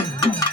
Thank you.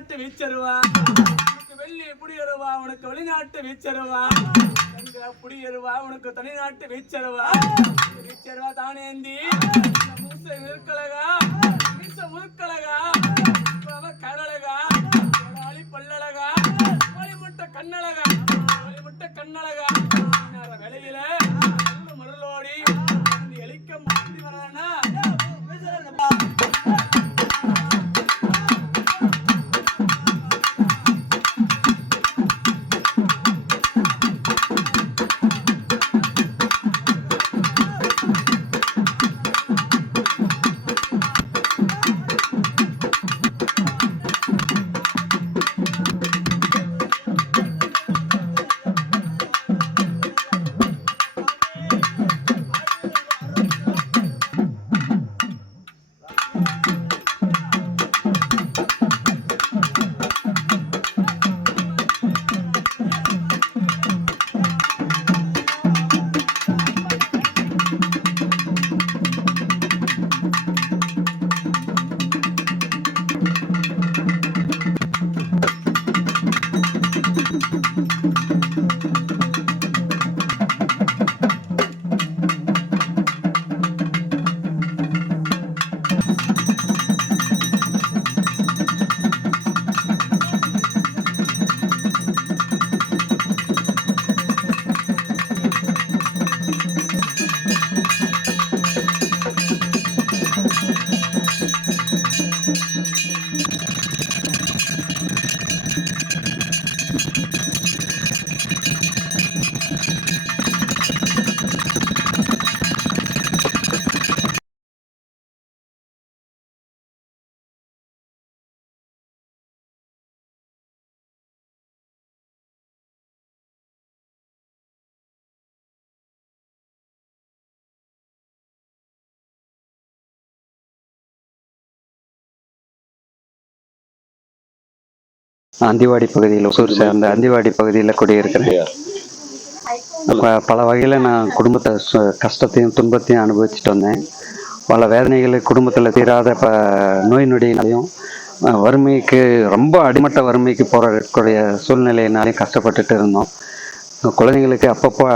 வெளிநாட்டு வீச்சருவா உனக்கு வெள்ளி புடியருவா உனக்கு வெளிநாட்டு வீச்சருவா தங்க புடியருவா உனக்கு தனிநாட்டு வீச்சருவா வீச்சருவா தானேந்தி இந்த மூச நிற்கலகா மீச முறுக்கலகா பிரப கடலகா கொடாலி பல்லழகா கோழிமுட்டை கண்ணழகா கோழிமுட்டை கண்ணழகா. வெளியில வேலையில மருளோடி எலிக்க மாட்டி அந்திவாடி பகுதியில் ஒசூர் சேர்ந்த அந்திவாடி பகுதியில் குடியிருக்கிறேன். அப்போ பல வகையில் நான் குடும்பத்தை கஷ்டத்தையும் துன்பத்தையும் அனுபவிச்சுட்டு வந்தேன். பல வேதனைகள் குடும்பத்தில் தீராத ப நோய் நொடியினாலையும் வறுமைக்கு ரொம்ப அடிமட்ட வறுமைக்கு போகக்கூடிய சூழ்நிலையினாலையும் கஷ்டப்பட்டுட்டு இருந்தோம். குழந்தைங்களுக்கு அப்பப்போ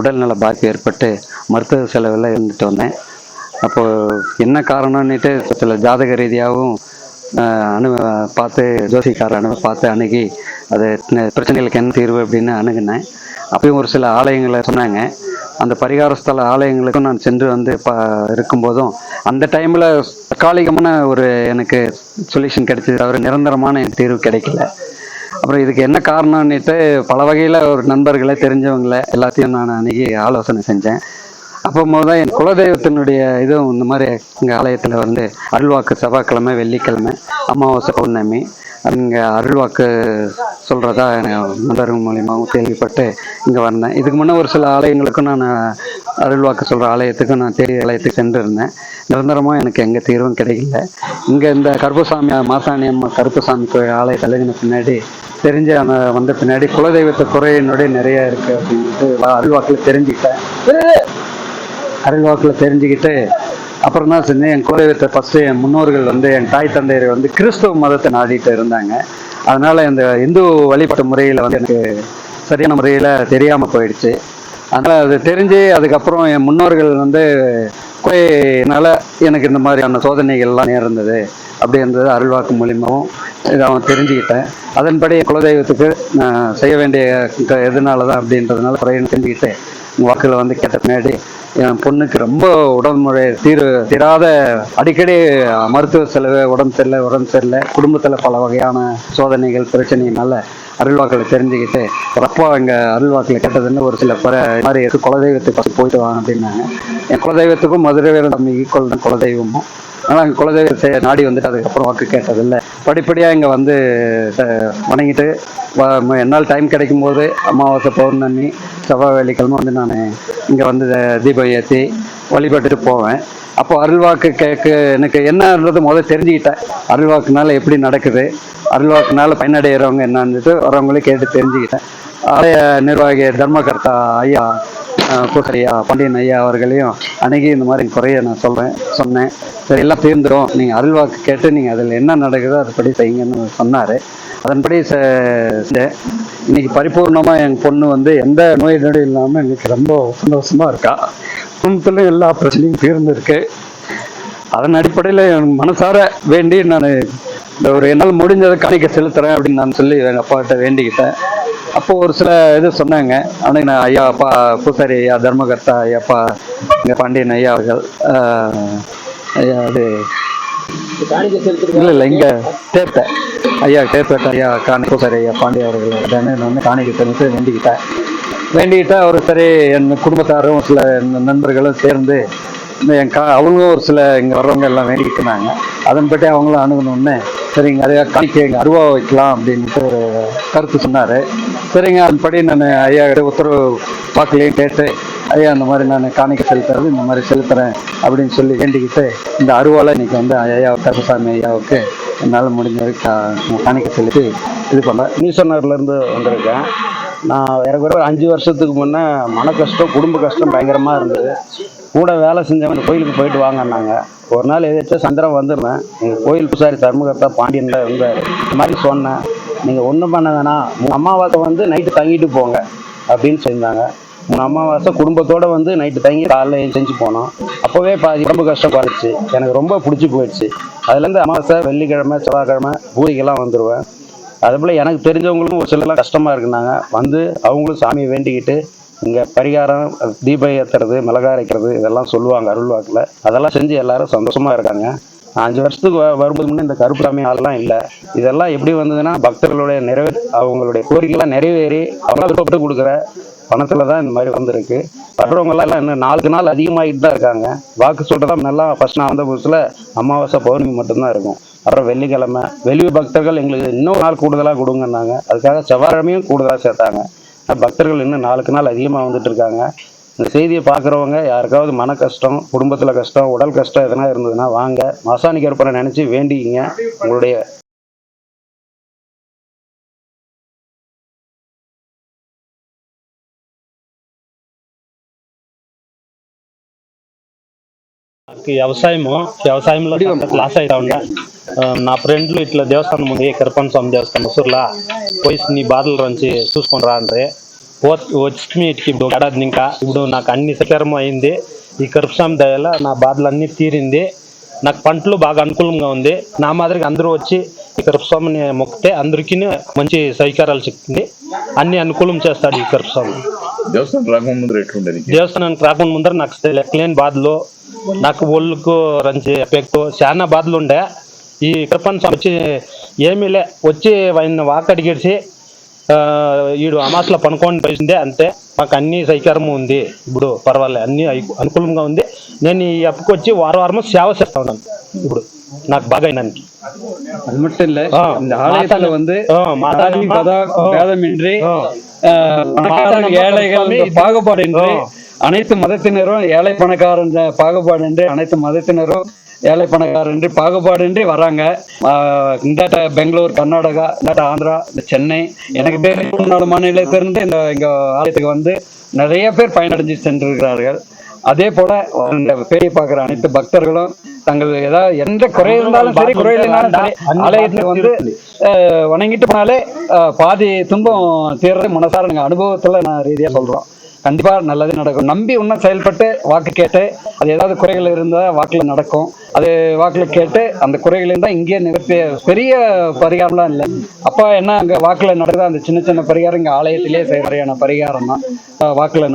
உடல்நல பாதிப்பு ஏற்பட்டு மருத்துவ செலவில் இருந்துட்டு வந்தேன். அப்போது என்ன காரணம்னுட்டு சில ஜாதக ரீதியாகவும் அணு பார்த்து ஜோசிக்கார அணு பார்த்து அணுகி அது பிரச்சனைகளுக்கு என்ன தீர்வு அப்படின்னு அணுகுனேன். அப்பயும் ஒரு சில ஆலயங்களை சொன்னாங்க. அந்த பரிகார ஸ்தல ஆலயங்களுக்கும் நான் சென்று வந்து ப இருக்கும்போதும் அந்த டைமில் தற்காலிகமான ஒரு எனக்கு சொல்யூஷன் கிடைச்சது. தவிர நிரந்தரமான எனக்கு தீர்வு கிடைக்கல. அப்புறம் இதுக்கு என்ன காரணம்னுட்டு பல வகையில் ஒரு நண்பர்களை தெரிஞ்சவங்களை எல்லாத்தையும் நான் அன்றைக்கி ஆலோசனை செஞ்சேன். அப்போ தான் என் குலதெய்வத்தினுடைய இதுவும் இந்த மாதிரி எங்கள் ஆலயத்தில் வந்து அருள்வாக்கு செவ்வாய்க்கிழமை வெள்ளிக்கிழமை அமாவாசை பௌர்ணமி இங்கே அருள்வாக்கு சொல்கிறதா நண்பர்கள் மூலியமாகவும் கேள்விப்பட்டு இங்கே வந்தேன். இதுக்கு முன்னே ஒரு சில ஆலயங்களுக்கும் நான் அருள்வாக்கு சொல்கிற ஆலயத்துக்கும் நான் தேடி ஆலயத்துக்கு சென்றிருந்தேன். நிரந்தரமாக எனக்கு எங்கே தீர்வும் கிடைக்கல. இங்கே இந்த கருப்பசாமி மாசாணி அம்மா கருப்பசாமி கோயில் ஆலய பின்னாடி தெரிஞ்ச அந்த வந்த பின்னாடி குலதெய்வத்தை குறையினுடைய நிறைய இருக்குது அப்படின்ட்டு அருள்வாக்கில் தெரிஞ்சுக்கிட்டேன். அருள்வாக்கில் தெரிஞ்சுக்கிட்டு அப்புறம் தான் செஞ்சேன். என் குலதெய்வத்தை ஃபஸ்ட்டு என் முன்னோர்கள் வந்து என் தாய் தந்தையர் வந்து கிறிஸ்துவ மதத்தை நாடிட்டு இருந்தாங்க. அதனால் இந்த இந்து வழிபாட்டு முறையில் வந்து எனக்கு சரியான முறையில் தெரியாமல் போயிடுச்சு. அதனால் அது தெரிஞ்சு அதுக்கப்புறம் என் முன்னோர்கள் வந்து குறையினால எனக்கு இந்த மாதிரியான சோதனைகள்லாம் நேர்ந்தது அப்படின்றது அருள்வாக்கு மூலியமாகவும் இதை அவன் தெரிஞ்சுக்கிட்டேன். அதன்படி குலதெய்வத்துக்கு நான் செய்ய வேண்டிய க- எதனால தான் அப்படின்றதுனால குறையின்னு தெரிஞ்சுக்கிட்டு உங்கள் வாக்கில் வந்து கேட்ட பின்னாடி என் பொண்ணுக்கு ரொம்ப உடல்முறை தீரு தீராத அடிக்கடி மருத்துவ செலவு உடம்பு சரியில்லை உடம்பு சரியில்லை. குடும்பத்தில் பல வகையான சோதனைகள் பிரச்சனைனால அருள்வாக்கில் தெரிஞ்சுக்கிட்டு ஒரு அப்பா இங்கே அருள்வாக்கில் கேட்டதுன்னு ஒரு சில பிற இது மாதிரி இருக்கு. குலதெய்வத்துக்கு first போயிட்டு வாங்க அப்படின்னாங்க. என் குலதெய்வத்துக்கும் மதுரை வீரன் ஈக்குவல் தான் குலதெய்வமும். ஆனால் அங்கே குலதெய்வத்தை நாடி வந்துட்டு அதுக்கப்புறம் வாக்கு கேட்டதில்லை. படிப்படியாக இங்கே வந்து வணங்கிட்டு என்னால் டைம் கிடைக்கும் போது அமாவாசை பௌர்ணமி செவ்வாய் வெள்ளிக்கிழமை வந்து நான் இங்கே வந்து தீப தீபம் ஏற்றி வழிபட்டுட்டு போவேன். அப்போ அருள்வாக்கு கேட்க எனக்கு என்னன்றது முதல்ல தெரிஞ்சுக்கிட்டேன். அருள்வாக்குனால எப்படி நடக்குது? அருள்வாக்குனால பயனடைகிறவங்க என்னன்னுட்டு வரவங்களே கேட்டு தெரிஞ்சுக்கிட்டேன். ஆலய நிர்வாகி தர்மகர்த்தா ஐயா அஹ், ஐயா பாண்டியன் ஐயா அவர்களையும் அணுகி இந்த மாதிரி குறைய நான் சொல்கிறேன் சொன்னேன். சரி எல்லாம் தீர்ந்துடும் நீங்கள் அருள்வாக்கு கேட்டு நீங்கள் அதில் என்ன நடக்குதோ அதுபடி செய்யுங்கன்னு சொன்னார். அதன்படி இன்னைக்கு பரிபூர்ணமாக என் பொண்ணு வந்து எந்த நோய் நொடி இல்லாமல் இன்னைக்கு ரொம்ப சந்தோஷமாக இருக்கா. குடும்பத்தில் எல்லா பிரச்சனையும் தீர்ந்துருக்கு. அதன் அடிப்படையில் என் மனசார வேண்டி நான் இந்த ஒரு என்னால் முடிஞ்சதை காணிக்க செலுத்துறேன் அப்படின்னு நான் சொல்லி எங்கள் அப்பாகிட்ட வேண்டிக்கிட்டேன். அப்போ ஒரு சில இது சொன்னாங்க. ஆனால் நான் ஐயா அப்பா பூசாரி ஐயா தர்மகர்த்தா ஐயாப்பா இங்கே பாண்டியன் ஐயா அவர்கள் ஐயா அது இல்லை இல்லை இங்கே தேப்பை ஐயா தேப்பேட்டை ஐயா காணி பூசாரி ஐயா பாண்டிய அவர்கள் அப்படின்னு நான் வந்து காணிக்க வேண்டிக்கிட்டேன். வேண்டிக்கிட்டா அவர் சரி என் குடும்பத்தாரும் சில நண்பர்களும் சேர்ந்து என் கா அவங்களும் ஒரு சில இங்கே வர்றவங்க எல்லாம் வேண்டிக்கிட்டு இருந்தாங்க. அதன்படி அவங்களும் அணுகணுன்னு சரிங்க அதே காணிக்க எங்கள் அருவா வைக்கலாம் அப்படின்ட்டு ஒரு கருத்து சொன்னார். சரிங்க அதன்படி நான் ஐயா கிட்ட உத்தரவு பார்க்கலையும் கேட்டு ஐயா அந்த மாதிரி நான் காணிக்க செலுத்துறது இந்த மாதிரி செலுத்துறேன் அப்படின்னு சொல்லி வேண்டிக்கிட்டு இந்த அருவாவில் இன்னைக்கு வந்து ஐயா கருப்பசாமி ஐயாவுக்கு என்னால் முடிஞ்ச வரைக்கும் கா- காணிக்க செலுத்தி இது பண்ணேன் நீசனர்லேருந்து வந்திருக்கேன். நான் ஏறக்குறைய ஒரு அஞ்சு வருஷத்துக்கு முன்னே மன கஷ்டம் குடும்ப கஷ்டம் பயங்கரமாக இருந்தது. கூட வேலை செஞ்சவங்க இந்த கோயிலுக்கு போயிட்டு வாங்கன்னாங்க. ஒரு நாள் எதாச்சும் சந்திரம் வந்துருந்தேன் எங்கள் கோயில் பூசாரி தர்மகர்த்தா தான் இருந்தார். இந்த மாதிரி சொன்னேன். நீங்கள் ஒன்றும் பண்ண வேணாம். உங்கள் அமாவாசை வந்து நைட்டு தங்கிட்டு போங்க அப்படின்னு சொல்லியிருந்தாங்க. மூணு அமாவாசை குடும்பத்தோட வந்து நைட்டு தங்கி காலைல செஞ்சு போனோம். அப்போவே பாதி உடம்பு கஷ்டம் குறைச்சி எனக்கு ரொம்ப பிடிச்சி போயிடுச்சு. அதுலேருந்து அமாவாசை வெள்ளிக்கிழமை செவ்வாய்க்கிழமை பூரிக்கெல்லாம் வந்துடுவேன் அதுபோல் எனக்கு தெரிஞ்சவங்களும் ஒரு சிலர்லாம் கஷ்டமாக இருக்குனாங்க. வந்து அவங்களும் சாமியை வேண்டிக்கிட்டு இங்கே பரிகாரம் தீபம் ஏற்றுறது மிளகா அரைக்கிறது இதெல்லாம் சொல்லுவாங்க அருள்வாக்கில் அதெல்லாம் செஞ்சு எல்லாரும் சந்தோஷமாக இருக்காங்க. அஞ்சு வருஷத்துக்கு வ- வரும்போது முன்னே இந்த கருப்பு சாமி இல்லை. இதெல்லாம் எப்படி வந்ததுன்னா பக்தர்களுடைய நிறைவே அவங்களுடைய கோரிக்கைலாம் நிறைவேறி அவங்களாம் விருப்பப்பட்டு கொடுக்குற பணத்தில் தான் இந்த மாதிரி வந்திருக்கு. வர்றவங்கலாம் எல்லாம் இன்னும் நாளுக்கு நாள் அதிகமாகிட்டு தான் இருக்காங்க. வாக்கு சொல்கிறதா நல்லா ஃபஸ்ட் நான் வந்த புதுசில் அமாவாசை பௌர்ணமி மட்டும்தான் இருக்கும். அப்புறம் வெள்ளிக்கிழமை வெளியூர் பக்தர்கள் எங்களுக்கு இன்னும் நாள் கூடுதலாக கொடுங்கன்னாங்க. அதுக்காக செவ்வாய்க்கிழமையும் கூடுதலாக சேர்த்தாங்க. பக்தர்கள் இன்னும் நாளுக்கு நாள் அதிகமாக வந்துட்டு இருக்காங்க. இந்த செய்தியை பார்க்குறவங்க யாருக்காவது மன கஷ்டம் குடும்பத்தில் கஷ்டம் உடல் கஷ்டம் எதனா இருந்ததுன்னா வாங்க. மாசாணி கருப்பனை நினச்சி வேண்டிக்கிங்க. உங்களுடைய నాకు వ్యవసాయము వ్యవసాయంలో లాస్ అవుతా ఉండే. నా ఫ్రెండ్లు ఇట్లా దేవస్థానం ఉంది కరపన్ స్వామి దేవస్థానం ముసూర్లా పోయి నీ బాధలు నుంచి చూసుకొని రా అంటే వచ్చి ఇటుకి ఇప్పుడు ఇంకా. ఇప్పుడు నాకు అన్ని సకరం అయింది. ఈ కరుపస్వామి దయల నా బాధలు అన్ని తీరింది. నాకు పంటలు బాగా అనుకూలంగా ఉంది. నా మాదిరిగా అందరూ వచ్చి ఈ కరుపస్వామిని మొక్కితే అందరికీ మంచి సౌకర్యాలు చెప్తుంది అన్ని అనుకూలం చేస్తాడు ఈ కరుపస్వామి దేవస్థానం రాకముందు ముందర నాకు లెక్కలేని బాధలు. నాకు ఒళ్ళుకు రంచి ఎఫెక్ట్ చాలా బాధలు ఉండే ఈ కృపన్ స్వామి వచ్చి ఏమీ లే వచ్చి ఆయన వాక్ అడిగేసి ఆ, ఈడు అమాసలో పనుకొని పోయిందే అంతే మాకు అన్ని సౌకర్యం ఉంది ఇప్పుడు పర్వాలే అన్ని ఐ- అనుకూలంగా ఉంది నేను ఈ అప్పుకి వచ్చి వారం వారం సేవ చేస్తా ఉన్నాను ఇప్పుడు నాకు బాగా అయినానికి அது மட்டும் இல்ல ஆ, இந்த ஆலயத்துல வந்து ஆ, மாதாளி ஜாதி, அம்மா. மத ஆ. பேதமின்றி ஆ. ஆஹ், பணக்காரர் மாதாளி ஏழைகள் அம்மா என்ற பாகுபாடின்றி ஆ. அது அனைத்து மதத்தினரும் ஏழை பணக்காரன் என்ற பாகுபாடின்றி அனைத்து மதத்தினரும் ஏழை பணக்காரன்றி பாகுபாடின்றி வராங்க. இந்தாட்ட பெங்களூர் கர்நாடகா இந்தாட்ட ஆந்திரா இந்த சென்னை எனக்கு தெரிஞ்ச மாநிலத்திலிருந்து இந்த இங்க ஆலயத்துக்கு வந்து நிறைய பேர் பயனடைஞ்சு சென்றிருக்கிறார்கள். அதே போல இந்த பேரை பார்க்குற அனைத்து பக்தர்களும் தங்கள் ஏதாவது எந்த குறை இருந்தாலும் சரி குறை இல்லைனாலும் சரி வந்து வணங்கிட்டு போனாலே பாதி துன்பம் தீர்றது மனசார நாங்கள் அனுபவத்துல நான் ரீதியா சொல்றோம். கண்டிப்பா நல்லது நடக்கும். நம்பி இன்னும் செயல்பட்டு வாக்கு கேட்டு அது ஏதாவது குறைகள் இருந்தா வாக்குல நடக்கும். அது வாக்குல கேட்டு அந்த குறைகள் இருந்தா இங்கேயே நிவர்த்தி பெரிய பரிகாரம்லாம் இல்லை. அப்பா என்ன அங்க வாக்குல நடக்குதோ? அந்த சின்ன சின்ன பரிகாரம் இங்க ஆலயத்திலேயே செய்யறையான பரிகாரம் தான் வாக்குல